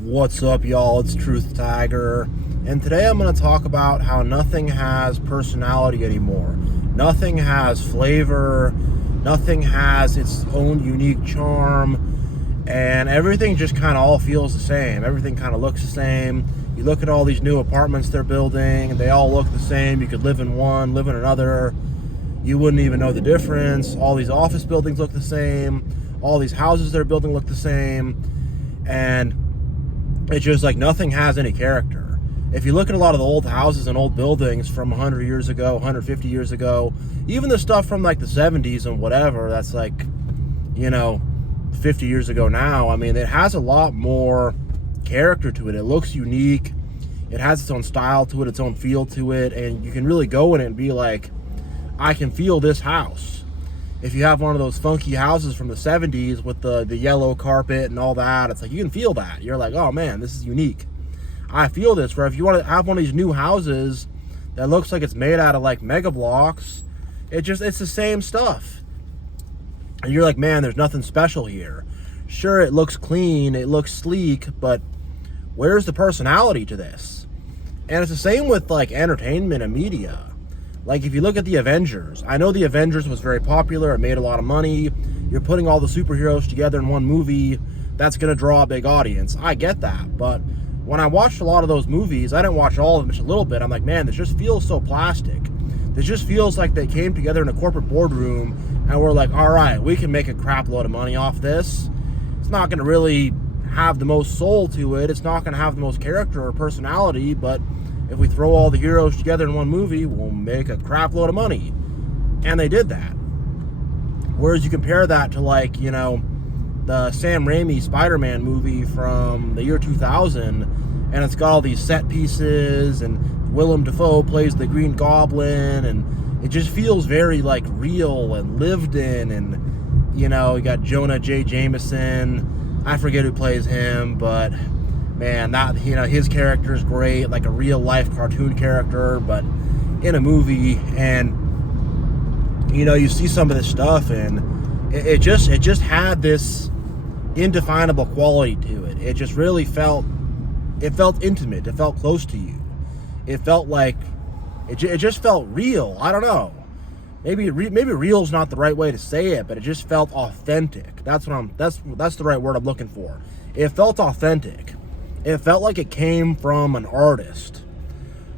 What's up, y'all? It's Truth Tiger, and today I'm going to talk about how nothing has personality anymore. Nothing has flavor, nothing has its own unique charm, and everything just kind of all feels the same. Everything kind of looks the same. You look at all these new apartments they're building, and they all look the same. You could live in one, live in another. You wouldn't even know the difference. All these office buildings look the same. All these houses they're building look the same. And it's just like nothing has any character. If you look at a lot of the old houses and old buildings from 100 years ago, 150 years ago, even the stuff from like the 70s and whatever, that's like, 50 years ago now, I mean, it has a lot more character to it. It looks unique. It has its own style to it, its own feel to it, and you can really go in it and be like, I can feel this house. If you have one of those funky houses from the 70s with the yellow carpet and all that, it's like you can feel that. You're like, oh man, this is unique. I feel this. Where if you want to have one of these new houses that looks like it's made out of like mega blocks, it's the same stuff. And you're like, man, there's nothing special here. Sure, it looks clean, it looks sleek, but where's the personality to this? And it's the same with like entertainment and media. Like if you look at the Avengers, I know the Avengers was very popular, it made a lot of money. You're putting all the superheroes together in one movie, that's going to draw a big audience. I get that, but when I watched a lot of those movies, I didn't watch all of them, just a little bit. I'm like, man, this just feels so plastic. This just feels like they came together in a corporate boardroom and we're like, all right, we can make a crap load of money off this. It's not going to really have the most soul to it. It's not going to have the most character or personality, but if we throw all the heroes together in one movie, we'll make a crap load of money. And they did that. Whereas you compare that to like, the Sam Raimi SpiderMan movie from the year 2000, and it's got all these set pieces, and Willem Dafoe plays the Green Goblin, and it just feels very like real and lived in, and you got Jonah J. Jameson. I forget who plays him, but man, that his character is great, like a real life cartoon character, but in a movie. And you see some of this stuff, and it just had this indefinable quality to it. It just really felt intimate. It felt close to you. It felt like it just felt real. I don't know. Maybe real is not the right way to say it, but it just felt authentic. That's the right word I'm looking for. It felt authentic. It felt like it came from an artist.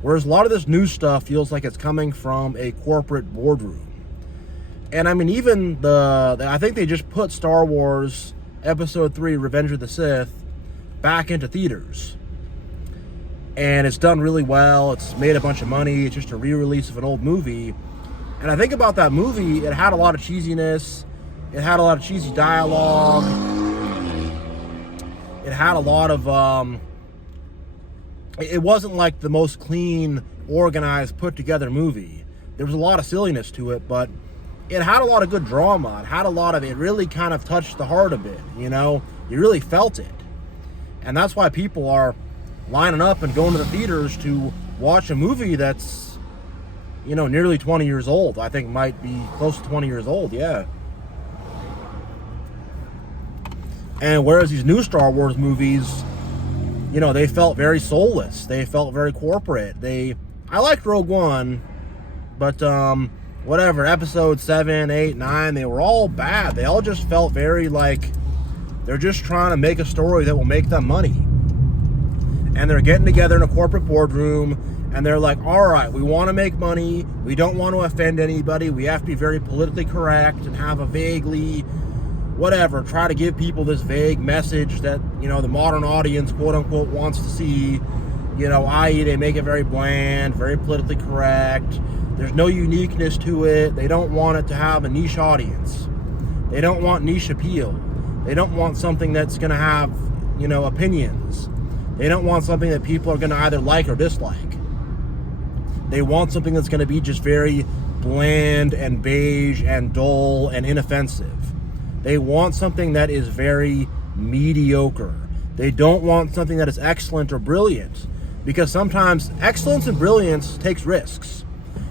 Whereas a lot of this new stuff feels like it's coming from a corporate boardroom. And I mean, even I think they just put Star Wars Episode 3, Revenge of the Sith, back into theaters. And it's done really well. It's made a bunch of money. It's just a re-release of an old movie. And I think about that movie, it had a lot of cheesiness. It had a lot of cheesy dialogue. It had a lot of, it wasn't like the most clean, organized, put together movie. There was a lot of silliness to it, but it had a lot of good drama. It really kind of touched the heart a bit, You really felt it. And that's why people are lining up and going to the theaters to watch a movie that's, nearly 20 years old. I think might be close to 20 years old, yeah. And whereas these new Star Wars movies, they felt very soulless. They felt very corporate. I liked Rogue One, but whatever, episode 7, 8, 9, they were all bad. They all just felt very like they're just trying to make a story that will make them money. And they're getting together in a corporate boardroom, and they're like, all right, we want to make money. We don't want to offend anybody. We have to be very politically correct and have a vaguely try to give people this vague message that, the modern audience, quote unquote, wants to see, i.e. they make it very bland, very politically correct. There's no uniqueness to it. They don't want it to have a niche audience. They don't want niche appeal. They don't want something that's going to have, opinions. They don't want something that people are going to either like or dislike. They want something that's going to be just very bland and beige and dull and inoffensive. They want something that is very mediocre. They don't want something that is excellent or brilliant, because sometimes excellence and brilliance takes risks.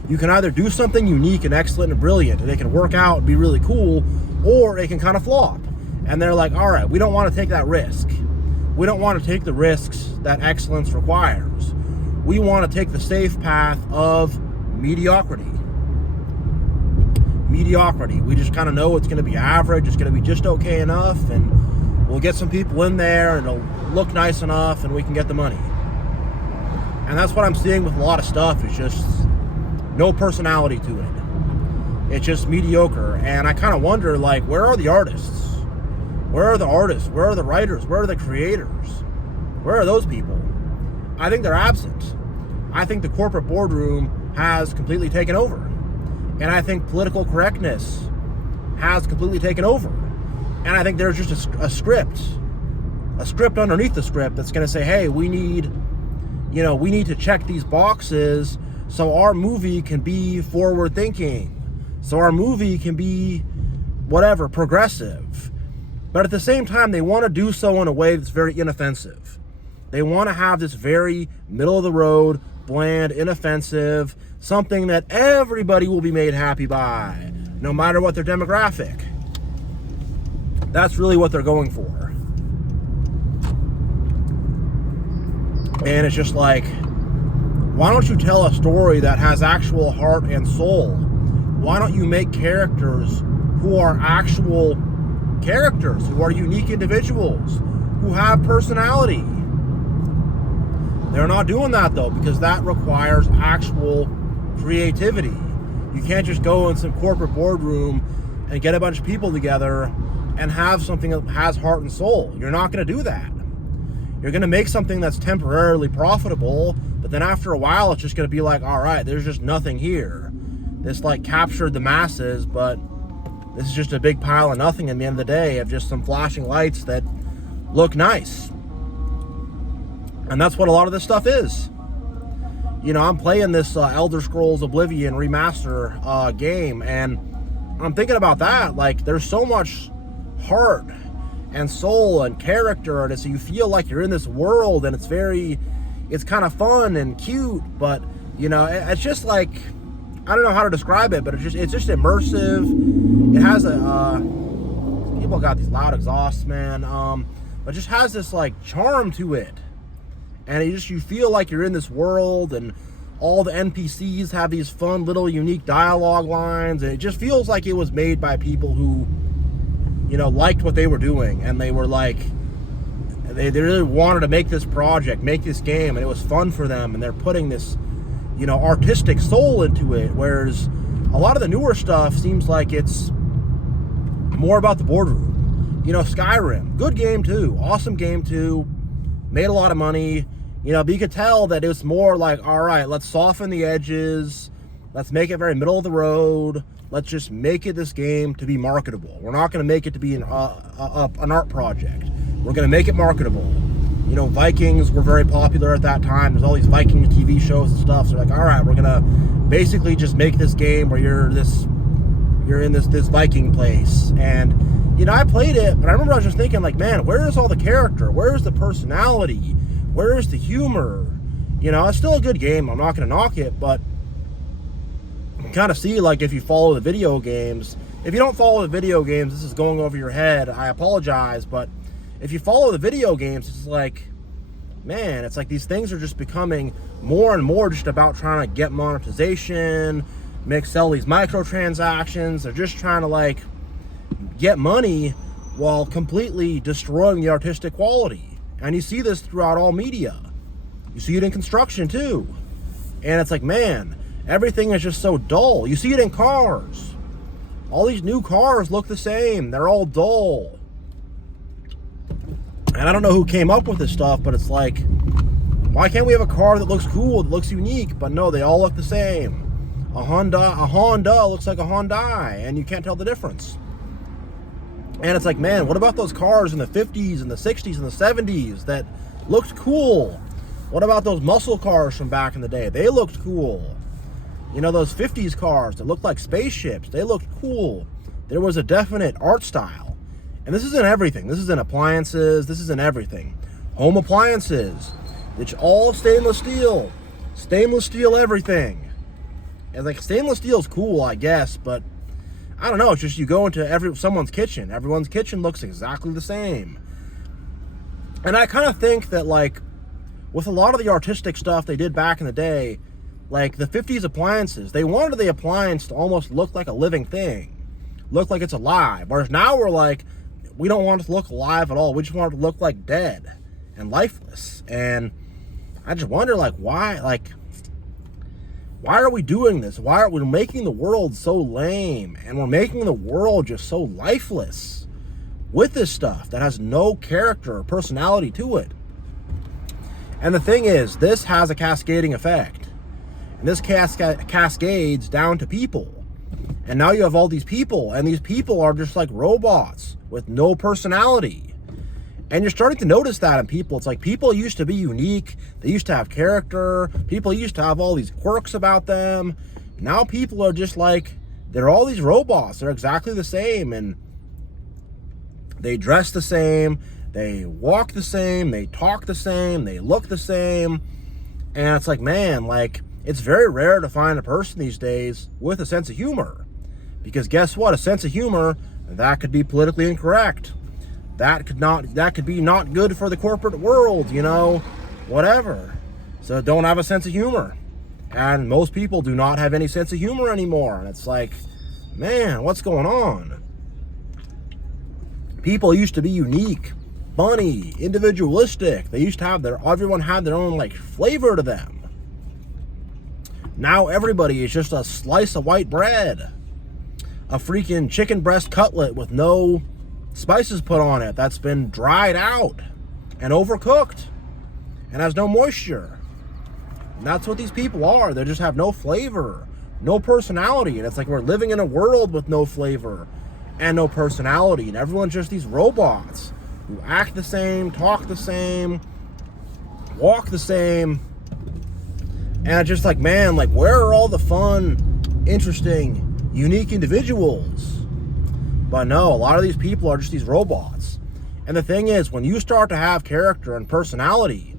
You can either do something unique and excellent and brilliant, and it can work out and be really cool, or it can kind of flop. And they're like, all right, we don't want to take that risk. we don't want to take the risks that excellence requires. We want to take the safe path of mediocrity. Mediocrity. We just kind of know it's going to be average, it's going to be just okay enough, and we'll get some people in there, and it'll look nice enough, and we can get the money. And that's what I'm seeing with a lot of stuff. It's just no personality to it. It's just mediocre. And I kind of wonder, like, where are the artists? Where are the artists? Where are the writers? Where are the creators? Where are those people? I think they're absent. I think the corporate boardroom has completely taken over. And I think political correctness has completely taken over. And I think there's just a script underneath the script that's going to say, hey, we need to check these boxes so our movie can be forward thinking. So our movie can be whatever, progressive. But at the same time, they want to do so in a way that's very inoffensive. They want to have this very middle of the road, bland, inoffensive, something that everybody will be made happy by, no matter what their demographic. That's really what they're going for. And it's just like, why don't you tell a story that has actual heart and soul? Why don't you make characters who are actual characters, who are unique individuals, who have personality? They're not doing that, though, because that requires actual creativity. You can't just go in some corporate boardroom and get a bunch of people together and have something that has heart and soul. You're not going to do that. You're going to make something that's temporarily profitable, but then after a while, it's just going to be like, all right, there's just nothing here. This like captured the masses, but this is just a big pile of nothing at the end of the day of just some flashing lights that look nice. And that's what a lot of this stuff is. You know, I'm playing this Elder Scrolls Oblivion remaster game, and I'm thinking about that. Like, there's so much heart and soul and character, and so you feel like you're in this world, and it's kind of fun and cute, but, you know, it's just like, I don't know how to describe it, but it's just immersive. It has people got these loud exhausts, man, but it just has this like charm to it. And you feel like you're in this world, and all the NPCs have these fun little unique dialogue lines, and it just feels like it was made by people who, you know, liked what they were doing, and they were like, they really wanted to make this project, make this game, and it was fun for them, and they're putting this, you know, artistic soul into it, whereas a lot of the newer stuff seems like it's more about the boardroom. You know, Skyrim, good game too, awesome game too, made a lot of money. You know, but you could tell that it was more like, all right, let's soften the edges. Let's make it very middle of the road. Let's just make it this game to be marketable. We're not going to make it to be an art project. We're going to make it marketable. You know, Vikings were very popular at that time. There's all these Viking TV shows and stuff. So they're like, all right, we're going to basically just make this game where you're in this Viking place. And, you know, I played it, but I remember I was just thinking, like, man, where is all the character? Where is the personality? Where is the humor? You know, it's still a good game. I'm not going to knock it, but you can kind of see, like, if you follow the video games. If you don't follow the video games, this is going over your head. I apologize, but if you follow the video games, it's like, man, it's like these things are just becoming more and more just about trying to get monetization, sell these microtransactions. They're just trying to, like, get money while completely destroying the artistic quality. And you see this throughout all media. You see it in construction too. And it's like, man, everything is just so dull. You see it in cars. All these new cars look the same. They're all dull. And I don't know who came up with this stuff, but it's like, why can't we have a car that looks cool, that looks unique? But no, they all look the same. A Honda looks like a Hyundai, and you can't tell the difference. And it's like, man, what about those cars in the 50s and the 60s and the 70s that looked cool? What about those muscle cars from back in the day? They looked cool. You know, those 50s cars that looked like spaceships, they looked cool. There was a definite art style. And this is in everything. This is in appliances. This is in everything. Home appliances. It's all stainless steel. Stainless steel everything. And like, stainless steel is cool, I guess, but I don't know, it's just you go into someone's kitchen. Everyone's kitchen looks exactly the same. And I kind of think that, like, with a lot of the artistic stuff they did back in the day, like the 50s appliances, they wanted the appliance to almost look like a living thing, look like it's alive. Whereas now we're like, we don't want it to look alive at all. We just want it to look like dead and lifeless. And I just wonder, like, why are we doing this? Why are we making the world so lame, and we're making the world just so lifeless with this stuff that has no character or personality to it? And the thing is, this has a cascading effect. And this cascades down to people. And now you have all these people, and these people are just like robots with no personality. And you're starting to notice that in people. It's like people used to be unique. They used to have character. People used to have all these quirks about them. Now people are just like, they're all these robots. They're exactly the same. And they dress the same. They walk the same. They talk the same. They look the same. And it's like, man, like, it's very rare to find a person these days with a sense of humor. Because guess what? A sense of humor, that could be politically incorrect. That could be not good for the corporate world, you know, whatever. So don't have a sense of humor. And most people do not have any sense of humor anymore. And it's like, man, what's going on? People used to be unique, funny, individualistic. They used to have everyone had their own, like, flavor to them. Now everybody is just a slice of white bread. A freaking chicken breast cutlet with no spices put on it, that's been dried out and overcooked and has no moisture. And that's what these people are. They just have no flavor, no personality. And it's like we're living in a world with no flavor and no personality. And everyone's just these robots who act the same, talk the same, walk the same. And it's just like, man, like, where are all the fun, interesting, unique individuals? But no, a lot of these people are just these robots. And the thing is, when you start to have character and personality,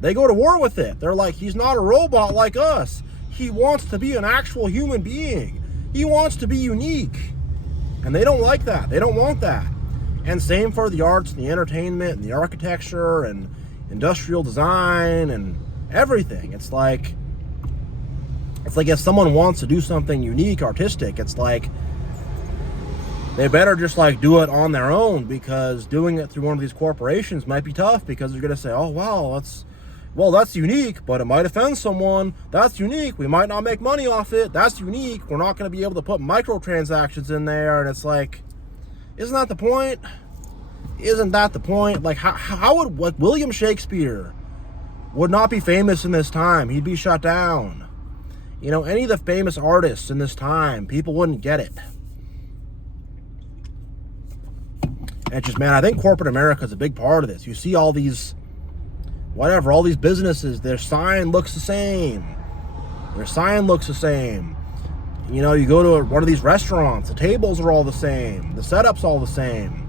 they go to war with it. They're like, he's not a robot like us. He wants to be an actual human being. He wants to be unique. And they don't like that. They don't want that. And same for the arts and the entertainment and the architecture and industrial design and everything. It's like if someone wants to do something unique, artistic, it's like they better just like do it on their own, because doing it through one of these corporations might be tough, because they're going to say, oh, wow, that's unique, but it might offend someone. That's unique. We might not make money off it. That's unique. We're not going to be able to put microtransactions in there. And it's like, isn't that the point? Isn't that the point? Like, how would, like, William Shakespeare would not be famous in this time? He'd be shut down. You know, any of the famous artists in this time, people wouldn't get it. And it's just, man, I think corporate America is a big part of this. You see all these, all these businesses, their sign looks the same. Their sign looks the same. You know, you go to one of these restaurants, the tables are all the same. The setup's all the same.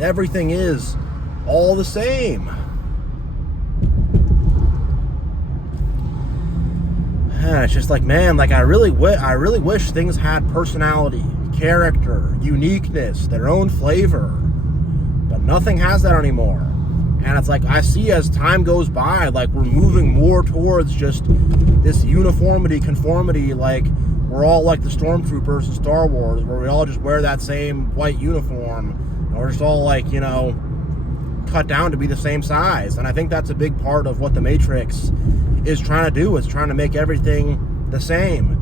Everything is all the same. And it's just like, man, like, I really wish things had personality, character, uniqueness, their own flavor. But nothing has that anymore. And it's like, I see as time goes by, like, we're moving more towards just this uniformity, conformity, like, we're all like the stormtroopers in Star Wars, where we all just wear that same white uniform, and we're just all, like, you know, cut down to be the same size. And I think that's a big part of what the Matrix is trying to do, is trying to make everything the same.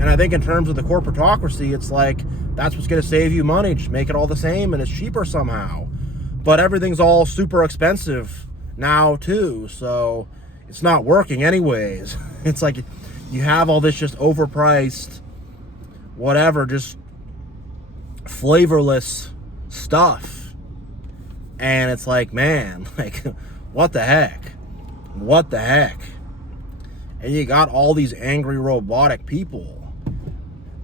And I think in terms of the corporatocracy, it's like, that's what's going to save you money. Just make it all the same, and it's cheaper somehow. But everything's all super expensive now, too, so it's not working anyways. It's like you have all this just overpriced, whatever, just flavorless stuff. And it's like, man, like, what the heck? What the heck? And you got all these angry robotic people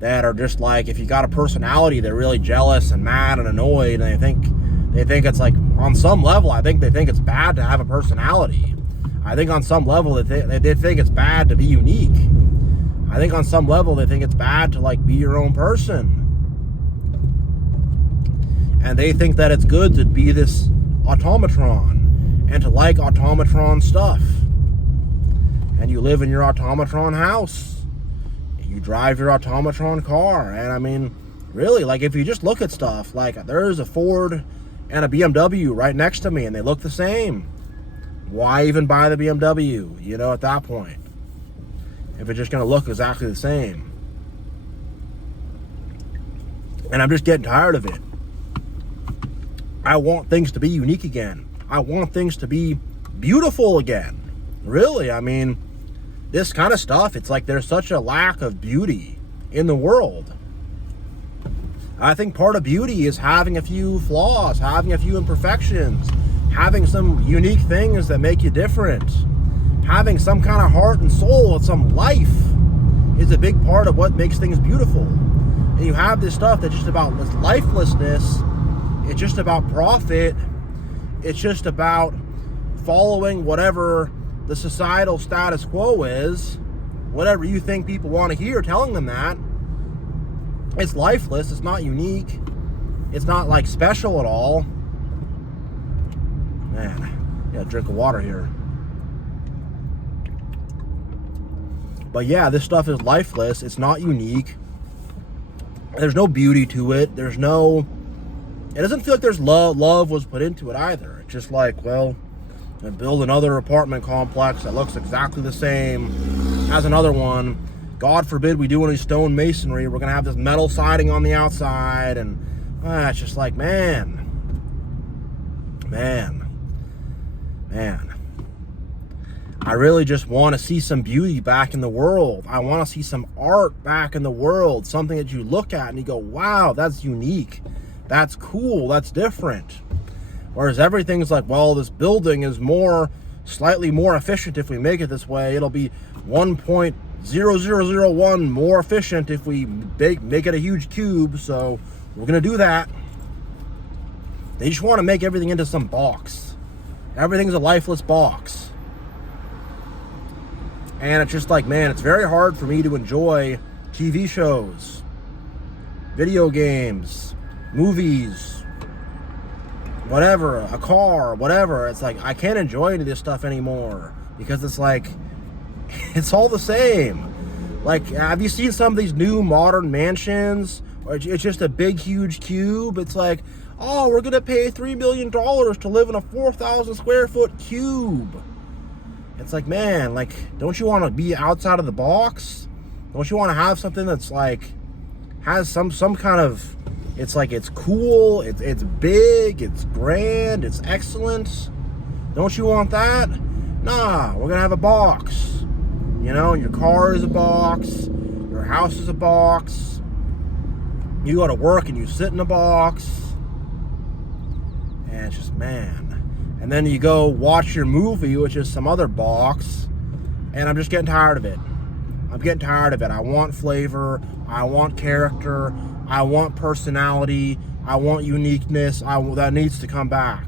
that are just like, if you got a personality, they're really jealous and mad and annoyed, and they think it's like, on some level, I think they think it's bad to have a personality. I think on some level they think it's bad to be unique. I think on some level they think it's bad to, like, be your own person. And they think that it's good to be this automatron and to like automatron stuff. And you live in your automatron house. You drive your automatron car. And I mean, really, like if you just look at stuff, like there's a Ford and a BMW right next to me and they look the same. Why even buy the BMW, you know, at that point? If it's just going to look exactly the same. And I'm just getting tired of it. I want things to be unique again. I want things to be beautiful again. Really, I mean, this kind of stuff, it's like there's such a lack of beauty in the world. I think part of beauty is having a few flaws, having a few imperfections, having some unique things that make you different, having some kind of heart and soul and some life is a big part of what makes things beautiful. And you have this stuff that's just about this lifelessness. It's just about profit. It's just about following whatever the societal status quo is, whatever you think people want to hear, telling them that. It's lifeless. It's not unique. It's not like special at all. Man, yeah, drink of water here. But yeah, this stuff is lifeless. It's not unique. There's no beauty to it. There's no... It doesn't feel like there's love was put into it either. It's just like, well, build another apartment complex that looks exactly the same as another one. God forbid we do any stone masonry. We're going to have this metal siding on the outside. And it's just like, man. I really just want to see some beauty back in the world. I want to see some art back in the world. Something that you look at and you go, wow, that's unique. That's cool. That's different. Whereas everything's like, well, this building is slightly more efficient if we make it this way. It'll be 1.0001 more efficient if we make it a huge cube. So we're going to do that. They just want to make everything into some box. Everything's a lifeless box. And it's just like, man, it's very hard for me to enjoy TV shows, video games, movies, whatever, a car, whatever. It's like, I can't enjoy any of this stuff anymore because it's like, it's all the same. Like, have you seen some of these new modern mansions? Or it's just a big, huge cube. It's like, oh, we're going to pay $3 million to live in a 4,000 square foot cube. It's like, man, like, don't you want to be outside of the box? Don't you want to have something that's like, has some kind of, it's like, it's cool, it's big, it's grand, it's excellent. Don't you want that? Nah, we're gonna have a box. You know, your car is a box, your house is a box, you go to work and you sit in a box. And it's just, man. And then you go watch your movie, which is some other box, and I'm just getting tired of it. I'm getting tired of it. I want flavor. I want character. I want personality. I want uniqueness. That needs to come back.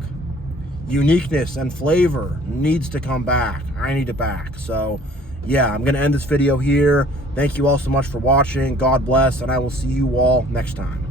Uniqueness and flavor needs to come back. I need it back. So, yeah, I'm going to end this video here. Thank you all so much for watching. God bless, and I will see you all next time.